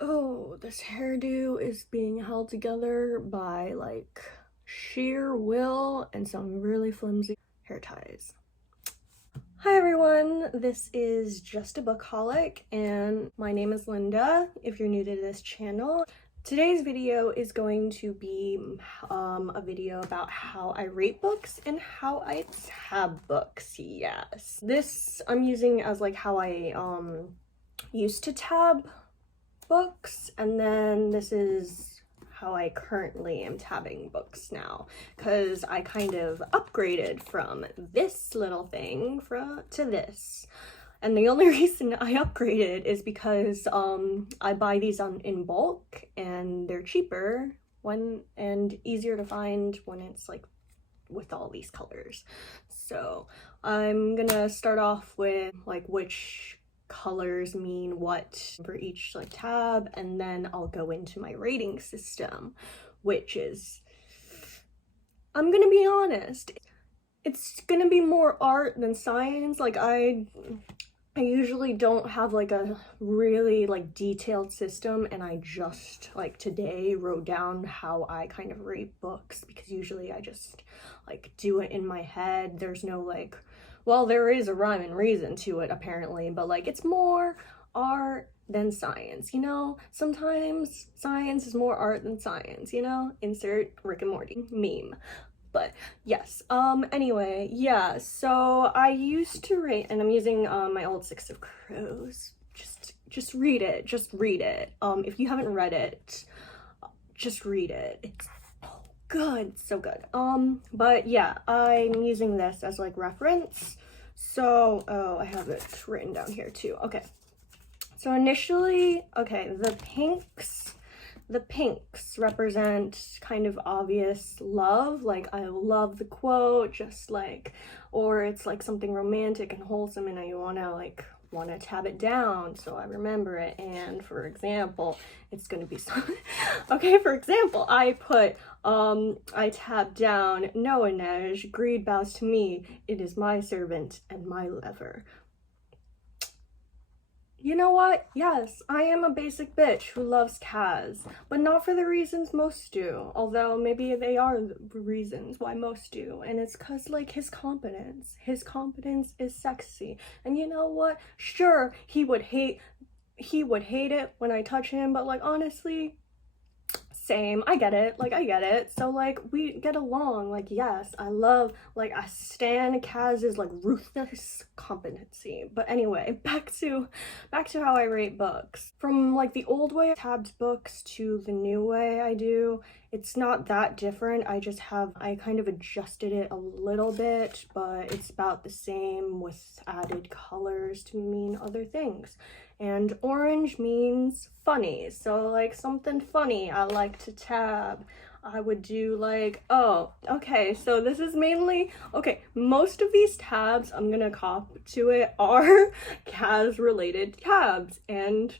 Oh, this hairdo is being held together by like sheer will and some really flimsy hair ties. Hi everyone, this is Just a Bookaholic and my name is Linda if you're new to this channel. Today's video is going to be a video about how I rate books and how I tab books, yes. This I'm using as like how I used to tab books, and then this is how I currently am tabbing books now, because I kind of upgraded from this little thing to this. And the only reason I upgraded is because I buy these in bulk and they're cheaper and easier to find when it's like with all these colors. So I'm gonna start off with like which colors mean what for each like tab, and then I'll go into my rating system, which is, I'm gonna be honest, it's gonna be more art than science. Like I usually don't have like a really like detailed system, and I just like today wrote down how I kind of rate books, because usually I just like do it in my head. There's no like, well, there is a rhyme and reason to it apparently, but like it's more art than science, you know? Sometimes science is more art than science, you know? Insert Rick and Morty meme. But yes, anyway, yeah, so I used to rate, and I'm using my old Six of Crows. Just read it, if you haven't read it, just read it. It's good, so good. But yeah, I'm using this as like reference. So, oh, I have it written down here too. Okay, so initially, okay, the pinks represent kind of obvious love, like I love the quote, just like, or it's like something romantic and wholesome and I want to tab it down so I remember it. And for example, it's gonna be okay, for example, I put I tab down, no, Inej, greed bows to me, it is my servant and my lever. You know what? Yes, I am a basic bitch who loves Kaz, but not for the reasons most do. Although maybe they are the reasons why most do, and it's cause like his competence. His competence is sexy, and you know what? Sure, he would hate it when I touch him, but like honestly, same. I get it. So like we get along. Like yes, I stan Kaz's like ruthless competency. But anyway, back to how I rate books. From like the old way I tabbed books to the new way I do, it's not that different. I kind of adjusted it a little bit, but it's about the same with added colors to mean other things. And orange means funny, so like something funny I like to tab. I would do like, oh, okay, so this is mainly, okay, most of these tabs I'm gonna cop to it are Kaz related tabs, and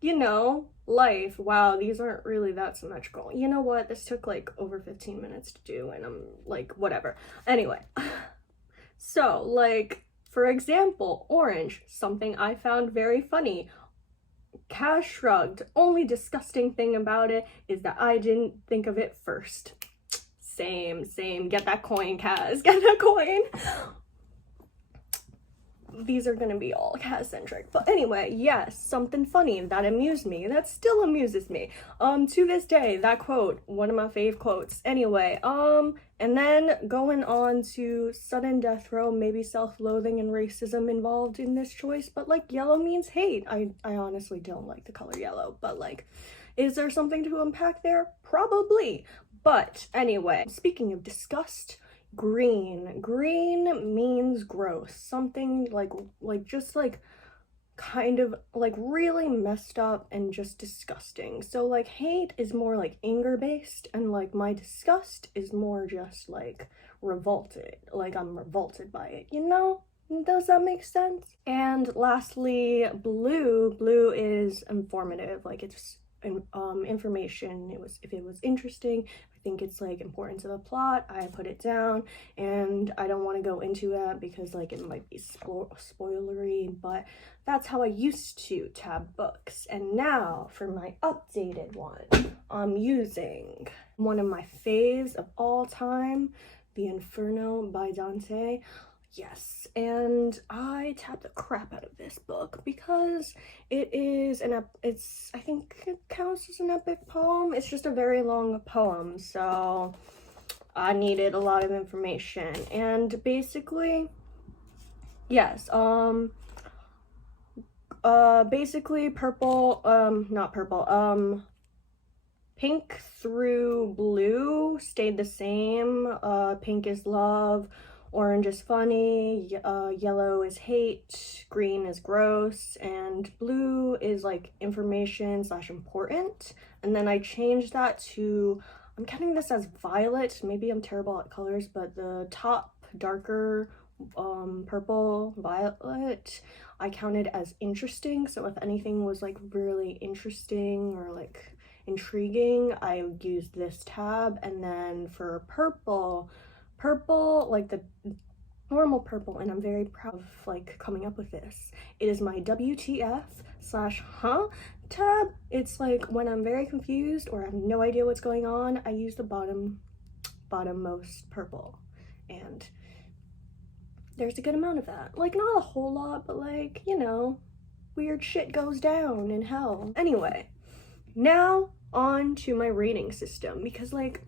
you know, life. Wow, these aren't really that symmetrical. You know what, this took like over 15 minutes to do and I'm like, whatever. Anyway, so like, for example, orange, something I found very funny. Kaz shrugged. Only disgusting thing about it is that I didn't think of it first. Same. Get that coin, Kaz. Get that coin. These are gonna be all Kaz-centric. But anyway, yes, something funny that amused me. That still amuses me. To this day, that quote, one of my fave quotes. Anyway, and then going on to sudden death row, maybe self-loathing and racism involved in this choice, but like yellow means hate. I honestly don't like the color yellow, but like, is there something to unpack there? Probably. But anyway, speaking of disgust, green means gross, something like just like kind of like really messed up and just disgusting. So like hate is more like anger based, and like my disgust is more just like revolted, like I'm revolted by it, you know? Does that make sense? And lastly, blue is informative, like it's information. If it was interesting, I think it's like important to the plot, I put it down, and I don't want to go into that because like it might be spoilery, but that's how I used to tab books. And now for my updated one, I'm using one of my faves of all time, The Inferno by Dante. Yes, and I tabbed the crap out of this book because it is I think it counts as an epic poem. It's just a very long poem, so I needed a lot of information. And basically, yes, basically pink through blue stayed the same. Pink is love, orange is funny, yellow is hate, green is gross, and blue is like information / important. And then I changed that to, I'm counting this as violet. Maybe I'm terrible at colors, but the top darker purple violet I counted as interesting. So if anything was like really interesting or like intriguing, I would use this tab. And then for purple, like the normal purple, and I'm very proud of like coming up with this, it is my WTF/huh tab. It's like when I'm very confused or I have no idea what's going on, I use the bottommost purple, and there's a good amount of that. Like not a whole lot, but like, you know, weird shit goes down in hell. Anyway, now on to my rating system, because like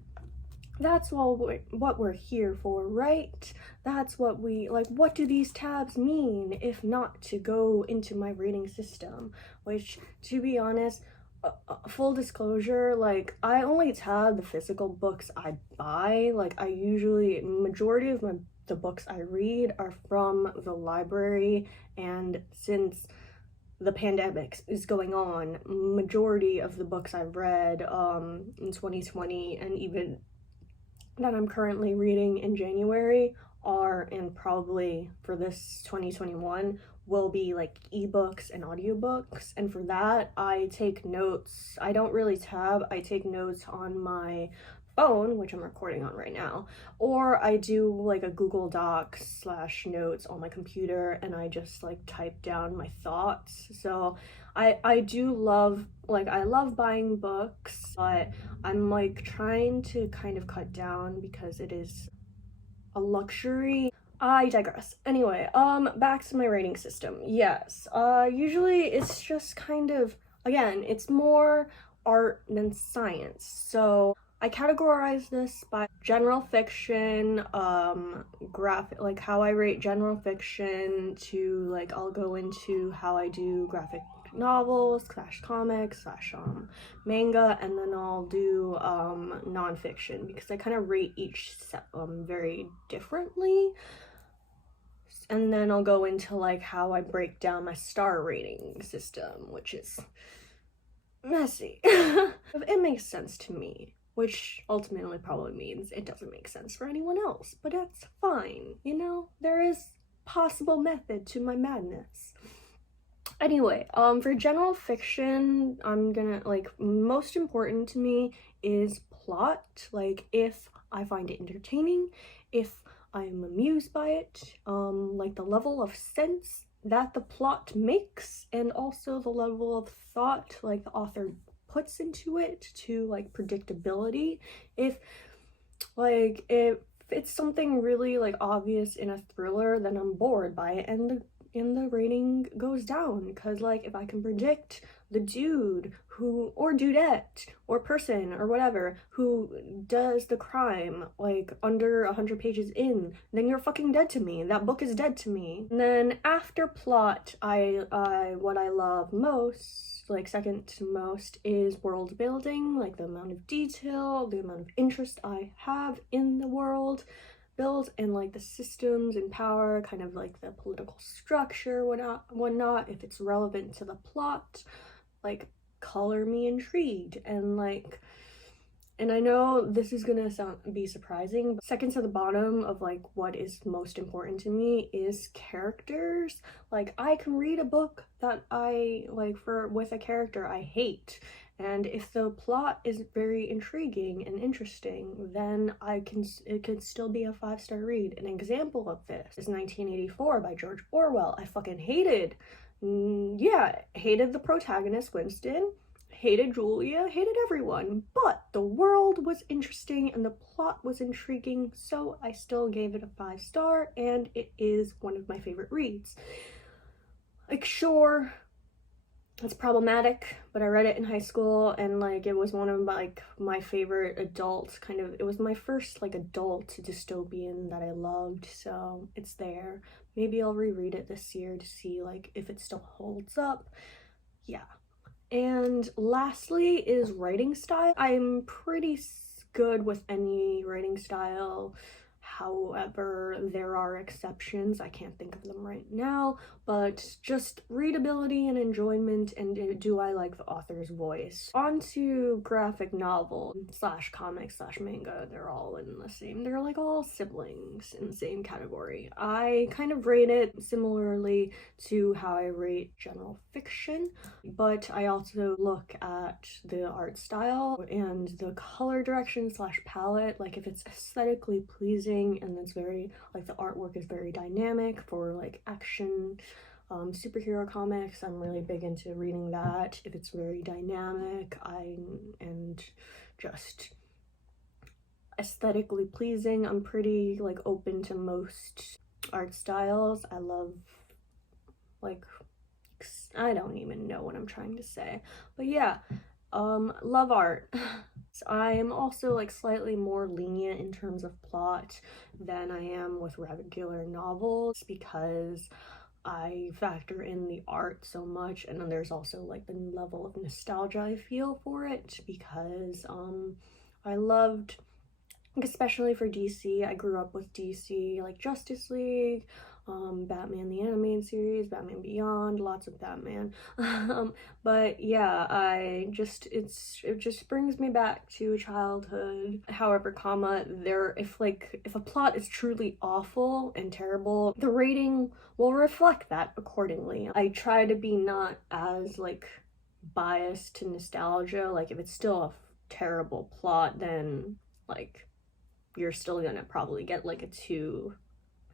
that's what we're here for, right? That's what we like. What do these tabs mean if not to go into my rating system? Which, to be honest, full disclosure, like I only tab the physical books I buy. Like I usually, majority of the books I read are from the library, and since the pandemic is going on, majority of the books I've read in 2020 and even that I'm currently reading in January are, and probably for this 2021 will be like ebooks and audiobooks. And for that, I take notes. I don't really tab, I take notes on my phone, which I'm recording on right now, or I do like a Google Docs / notes on my computer, and I just like type down my thoughts. So I do love, like I love buying books, but I'm like trying to kind of cut down because it is a luxury. I digress. Anyway, back to my rating system. Yes, usually it's just kind of, again, it's more art than science. So I categorize this by general fiction, graphic, like how I rate general fiction, to like I'll go into how I do graphic novels / comics / manga, and then I'll do nonfiction, because I kind of rate each very differently. And then I'll go into like how I break down my star rating system, which is messy. It makes sense to me, which ultimately probably means it doesn't make sense for anyone else, but that's fine, you know? There is possible method to my madness. Anyway, for general fiction, I'm gonna, like, most important to me is plot. Like, if I find it entertaining, if I'm amused by it, like the level of sense that the plot makes, and also the level of thought, like, the author puts into it, to, like, predictability. If it's something really, like, obvious in a thriller, then I'm bored by it, and the rating goes down, because like if I can predict the dude who, or dudette, or person, or whatever, who does the crime like under 100 pages in, then you're fucking dead to me. That book is dead to me. And then after plot, what I love most, like second to most, is world building, like the amount of detail, the amount of interest I have in the world build, and like the systems and power, kind of like the political structure, whatnot, if it's relevant to the plot, like color me intrigued. And like And I know this is gonna be surprising, but second to the bottom of like what is most important to me is characters. Like I can read a book that I like with a character I hate, and if the plot is very intriguing and interesting, then it could still be a 5-star read. An example of this is 1984 by George Orwell. I fucking hated hated the protagonist Winston, hated Julia, hated everyone, but the world was interesting and the plot was intriguing, so I still gave it a 5-star, and it is one of my favorite reads. Like, sure, it's problematic, but I read it in high school, and like it was one of my favorite adult it was my first like adult dystopian that I loved, so it's there. Maybe I'll reread it this year to see like if it still holds up. Yeah. And lastly is writing style. I'm pretty good with any writing style. However, there are exceptions. I can't think of them right now, but just readability and enjoyment, and do I like the author's voice. On to graphic novel / comic / manga. They're all in the same, they're like all siblings in the same category. I kind of rate it similarly to how I rate general fiction, but I also look at the art style and the color direction / palette. Like if it's aesthetically pleasing and it's very like the artwork is very dynamic for like action superhero comics, I'm really big into reading that. If it's very dynamic and just aesthetically pleasing, I'm pretty like open to most art styles. I love like, I don't even know what I'm trying to say, but yeah, love art. I am also like slightly more lenient in terms of plot than I am with regular novels because I factor in the art so much, and then there's also like the level of nostalgia I feel for it because I loved, especially for DC, I grew up with DC, like Justice League, Batman the Animated Series, Batman Beyond, lots of Batman. But yeah, it just brings me back to childhood. However, if a plot is truly awful and terrible, the rating will reflect that accordingly. I try to be not as like biased to nostalgia. Like if it's still a terrible plot, then like you're still gonna probably get like a 2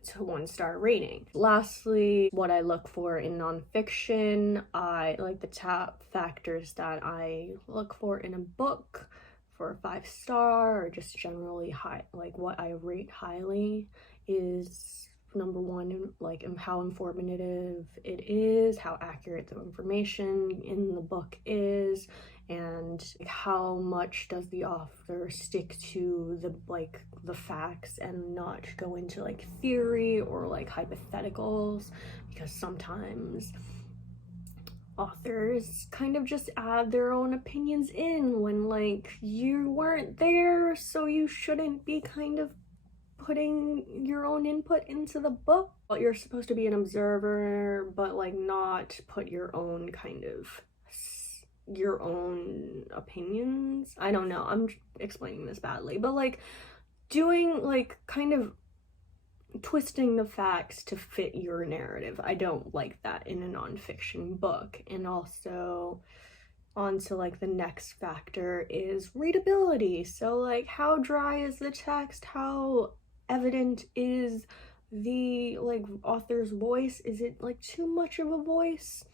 to 1-star rating. Lastly, what I look for in nonfiction, I like the top factors that I look for in a book for a 5-star, or just generally high, like what I rate highly is number one, like how informative it is, how accurate the information in the book is, and how much does the author stick to the facts and not go into like theory or like hypotheticals, because sometimes authors kind of just add their own opinions in when like you weren't there, so you shouldn't be kind of putting your own input into the book. Well, you're supposed to be an observer, but like not put your own opinions. I don't know, I'm explaining this badly, but like doing like kind of twisting the facts to fit your narrative. I don't like that in a nonfiction book. And also on to like the next factor is readability. So like how dry is the text? How evident is the like author's voice? Is it like too much of a voice?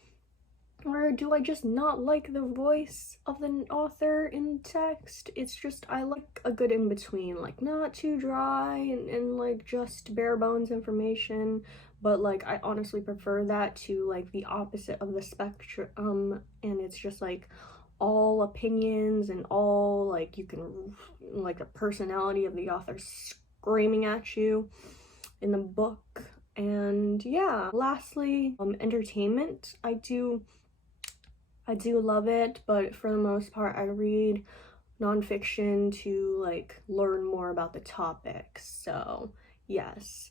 Or do I just not like the voice of the author in text? It's just, I like a good in-between, like not too dry and like just bare bones information, but like I honestly prefer that to like the opposite of the spectrum, and it's just like all opinions and all like you can like the personality of the author screaming at you in the book. And yeah, lastly, entertainment. I do love it, but for the most part I read nonfiction to like learn more about the topics. So yes,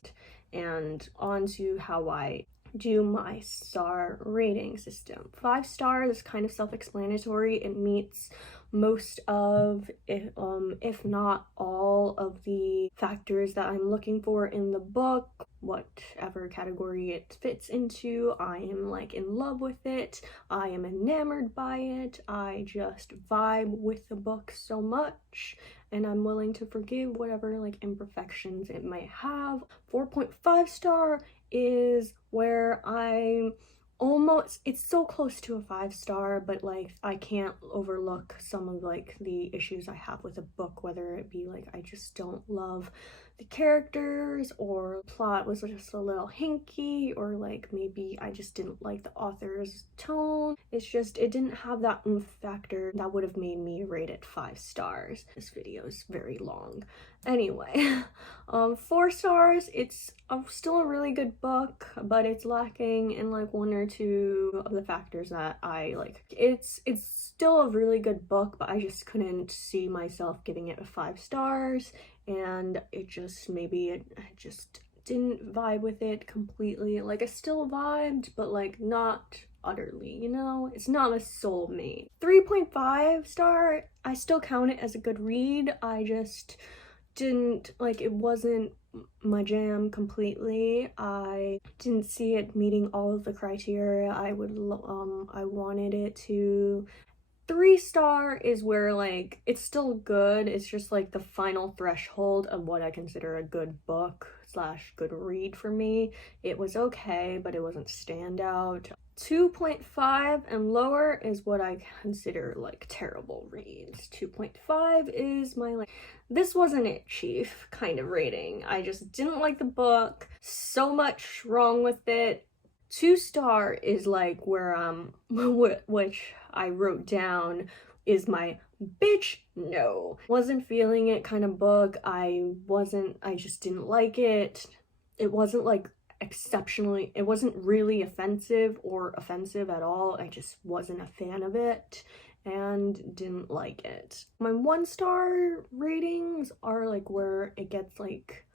and on to how I do my star rating system. 5 stars is kind of self-explanatory. It meets most of, if not all of the factors that I'm looking for in the book. Whatever category it fits into, I am like in love with it. I am enamored by it. I just vibe with the book so much, and I'm willing to forgive whatever like imperfections it might have. 4.5 star is where I'm almost, it's so close to a 5 star, but like I can't overlook some of like the issues I have with a book, whether it be like I just don't love the characters, or plot was just a little hinky, or like maybe I just didn't like the author's tone. It's just, it didn't have that oomph factor that would have made me rate it 5 stars. This video is very long. Anyway, 4 stars, it's still a really good book, but it's lacking in like 1 or 2 of the factors that I like. It's still a really good book, but I just couldn't see myself giving it 5 stars, and it just, maybe I just didn't vibe with it completely. Like I still vibed, but like not utterly, you know? It's not a soulmate. 3.5 star, I still count it as a good read. I just didn't like, it wasn't my jam completely. I didn't see it meeting all of the criteria I wanted it to. 3 star is where like it's still good, it's just like the final threshold of what I consider a good book slash good read for me. It was okay, but it wasn't standout. 2.5 and lower is what I consider like terrible reads. 2.5 is my like, this wasn't it, chief kind of rating. I just didn't like the book, so much wrong with it. 2 star is like where which I wrote down is my bitch no. Wasn't feeling it kind of book. I just didn't like it. It wasn't like exceptionally, it wasn't really offensive or offensive at all. I just wasn't a fan of it and didn't like it. My 1 star ratings are like where it gets like,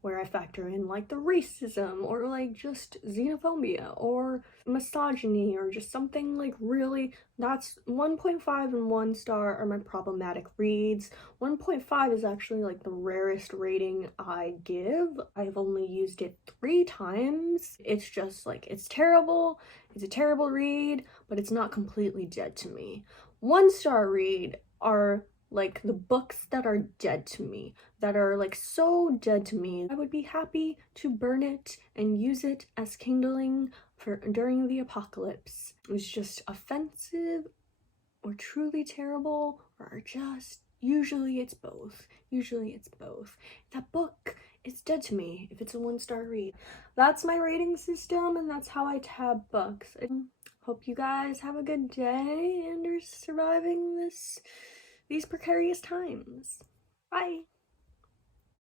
where I factor in like the racism, or like just xenophobia or misogyny, or just something like really, that's 1.5 and 1 star are my problematic reads. 1.5 is actually like the rarest rating I give. I've only used it 3 times. It's just like, it's terrible. It's a terrible read, but it's not completely dead to me. 1 star read are like the books that are dead to me, that are like so dead to me. I would be happy to burn it and use it as kindling for during the apocalypse. It's just offensive or truly terrible, or just, usually it's both. Usually it's both. That book is dead to me if it's a 1 star read. That's my rating system, and that's how I tab books. I hope you guys have a good day and are surviving these precarious times. Bye!